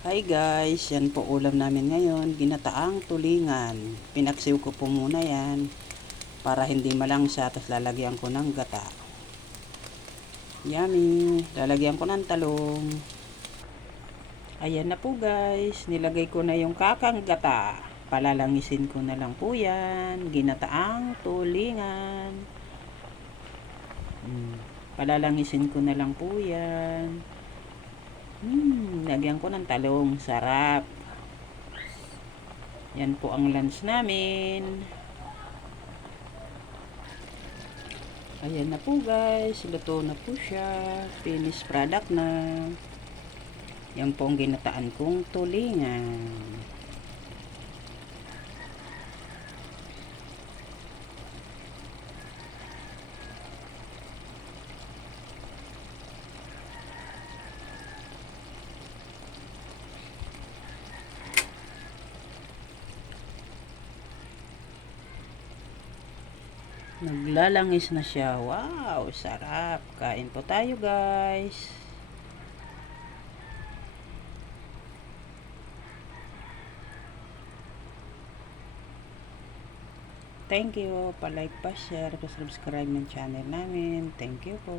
Hi guys, yan po ulam namin ngayon, ginataang tulingan. Pinaksiw ko po muna yan para hindi malangsa, tapos lalagyan ko ng gata. Yummy! Lalagyan ko ng talong. Ayan na po guys, nilagay ko na yung kakang gata. Palalangisin ko na lang po yan, ginataang tulingan. Palalangisin ko na lang po yan. Lagyan ko ng talong, sarap. Yan po ang lunch namin. Ayan na po guys, luto na po siya. Finished product na. Yan po ang ginataan kong tulingan. Naglalangis na siya. Wow, sarap. Kain po tayo guys. Thank you. Pa-like, pa-share, pa-subscribe ng channel namin. Thank you po.